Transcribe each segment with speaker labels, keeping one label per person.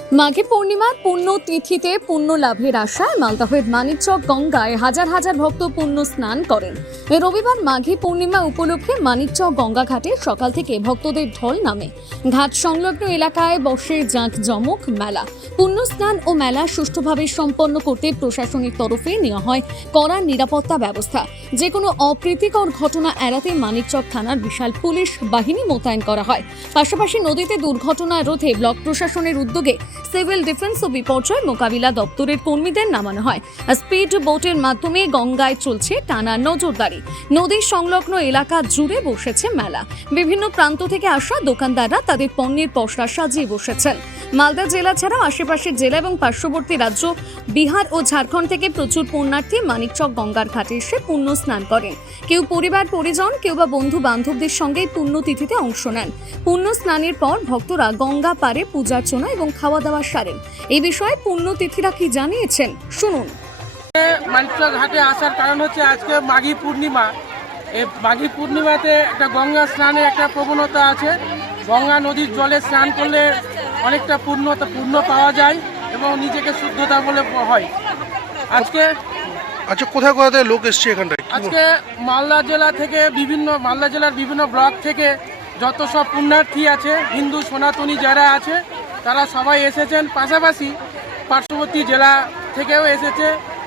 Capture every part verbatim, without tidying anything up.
Speaker 1: মাঘী পূর্ণিমার পুণ্য তিথিতে পুণ্য লাভের আশায় মালদহের মানিকচক গঙ্গায় হাজার হাজার ভক্ত পুণ্য স্নান করেন। রবিবার মাঘী পূর্ণিমা উপলক্ষে মানিকচক গঙ্গা ঘাটে সকাল থেকে ভক্তদের ঢল নামে। ঘাট সংলগ্ন এলাকায় বসে জাঁকজমক মেলা। পুণ্য স্নান ও মেলা সুষ্ঠুভাবে সম্পন্ন করতে প্রশাসনের তরফে নেওয়া হয় কড়া নিরাপত্তা ব্যবস্থা। যে কোনো অপ্রীতিকর ঘটনা এড়াতে মানিকচক থানার বিশাল পুলিশ বাহিনী মোতায়েন করা হয়। পাশাপাশি নদীতে দুর্ঘটনা রোধে ব্লক প্রশাসনের উদ্যোগে সিভিল ডিফেন্স ও বিপর্যয় মোকাবিলা দপ্তরের কর্মীদের নামানো হয়। স্পিড বোটের মাধ্যমে গঙ্গায় চলছে টানা নজরদারি। নদীর সংলগ্ন এলাকা জুড়ে বসেছে মেলা। বিভিন্ন প্রান্ত থেকে আসা দোকানদাররা তাদের পণ্যের পসরা সাজিয়ে বসেছেন। মালদা জেলা ছাড়াও আশেপাশের জেলা এবং পার্শ্ববর্তী রাজ্য বিহার ও ঝাড়খণ্ড থেকে প্রচুর পুণ্যার্থী মানিকচক গঙ্গার ঘাটে এসে পুণ্য স্নান করেন। কেউ পরিবার পরিজন, কেউ বা বন্ধু বান্ধবদের সঙ্গে পুণ্যতিথিতে অংশ নেন। পুণ্য স্নানের পর ভক্তরা গঙ্গা পারে পূজার্চনা এবং খাওয়া দাওয়া সারেন। এই বিষয়ে পুণ্যতিথিরা কি জানিয়েছেন শুনুন।
Speaker 2: মানিকচক ঘাটে আসার কারণ হচ্ছে আজকে মাঘী পূর্ণিমা। এই মাঘী পূর্ণিমাতে একটা গঙ্গা স্নানের একটা প্রবণতা আছে। গঙ্গা নদীর জলে স্নান করলে অনেকটা পূর্ণতা পূর্ণ পাওয়া যায় এবং নিজেকে শুদ্ধতা বলে হয়। আজকে
Speaker 3: আচ্ছা, কোথায় কোথা থেকে লোক এসছে এখানটায়?
Speaker 2: আজকে মালদা জেলা থেকে বিভিন্ন মালদা জেলার বিভিন্ন ব্লক থেকে যত সব পুণ্যার্থী আছে, হিন্দু সনাতনী যারা আছে তারা সবাই এসেছেন। পাশাপাশি পার্শ্ববর্তী জেলা থেকেও এসেছে।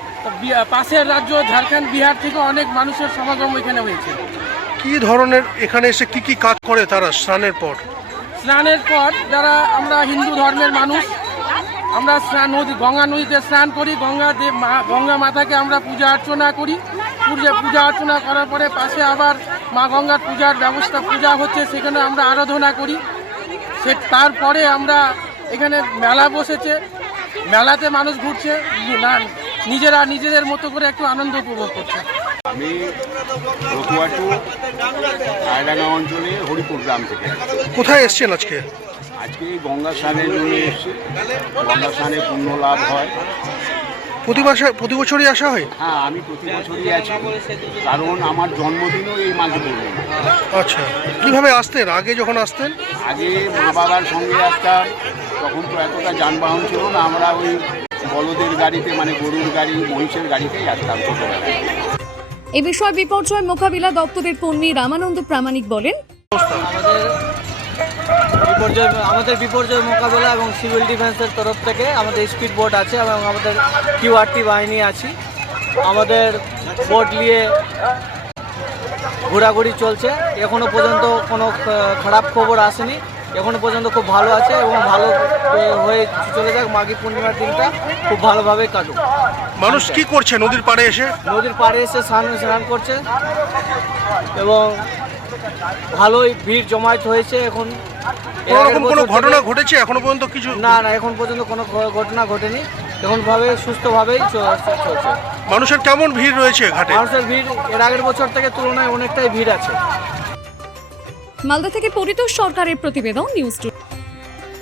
Speaker 2: পাশের রাজ্য ঝাড়খণ্ড বিহার থেকে অনেক মানুষের সমাগম এখানে হয়েছে।
Speaker 3: কি ধরনের এখানে এসে কি কি কাজ করে তারা স্নানের পর?
Speaker 2: স্নানের পর যারা আমরা হিন্দু ধর্মের মানুষ, আমরা স্নান নদী গঙ্গা নদীতে স্নান করি। গঙ্গা দেব মা গঙ্গা মাতাকে আমরা পূজা অর্চনা করি। পূজা পূজা অর্চনা করার পরে পাশে আবার মা গঙ্গার পূজার ব্যবস্থা পূজা হচ্ছে, সেখানে আমরা আরাধনা করি। সে তারপরে আমরা এখানে মেলা বসেছে, মেলাতে মানুষ ঘুরছে, না নিজেরা নিজেদের মতো করে একটু আনন্দ উপভোগ করছে।
Speaker 4: আমি রতুয়াটু রায়ডাঙ্গা অঞ্চলে হরিপুর গ্রাম থেকে।
Speaker 3: কোথায় এসছেন আজকে?
Speaker 4: আজকে গঙ্গা স্নানের জন্য এসেছি। গঙ্গা স্নানে পুণ্য লাভ হয়।
Speaker 3: প্রতি মাসে প্রতি বছরই আসা হয়?
Speaker 4: হ্যাঁ, আমি প্রতি বছরই আছি, কারণ আমার জন্মদিনও এই মাঘী পূর্ণিমা।
Speaker 3: আচ্ছা, কিভাবে আসতেন আগে যখন আসতেন?
Speaker 4: আগে মা বাবার সঙ্গে আসতাম, তখন তো এতটা যানবাহন ছিল না। আমরা ওই বলদের গাড়িতে, মানে গরুর গাড়ি, মহিষের গাড়িতেই আসতাম ছোটবেলায়।
Speaker 1: এ বিষয়ে বিপর্যয় মোকাবিলা দপ্তরের কর্মী রামানন্দ প্রামাণিক বলেন,
Speaker 5: বিপর্যয় আমাদের বিপর্যয় মোকাবেলা এবং সিভিল ডিফেন্সের তরফ থেকে আমাদের স্পিড বোট আছে এবং আমাদের কিউআরটি বাহিনী আছি। আমাদের বোট নিয়ে ঘোরাঘুরি চলছে। এখনো পর্যন্ত কোনো খারাপ খবর আসেনি। এখনো পর্যন্ত খুব ভালো আছে এবং ভালো হয়ে চলে যাক। মাঘী পূর্ণিমার দিনটা খুব ভালোভাবে কাটুক।
Speaker 3: মানুষ কি করছে নদীর পাড়ে এসে?
Speaker 5: নদীর পাড়ে এসে স্নান স্নান করছে এবং ভালোই ভিড় জমায়েত হয়েছে। এখন
Speaker 3: এরকম কোনো ঘটনা ঘটেছে এখনো পর্যন্ত? কিছু
Speaker 5: না না এখন পর্যন্ত কোনো ঘটনা ঘটেনি। এখনভাবে সুস্থভাবেই চলছে।
Speaker 3: মানুষের কেমন ভিড় রয়েছে ঘাটে?
Speaker 5: মানুষের ভিড় এর আগের বছর থেকে তুলনায় অনেকটাই ভিড় আছে।
Speaker 1: মালদা থেকে পরিতোষ সরকারের প্রতিবেদন, নিউজ টু।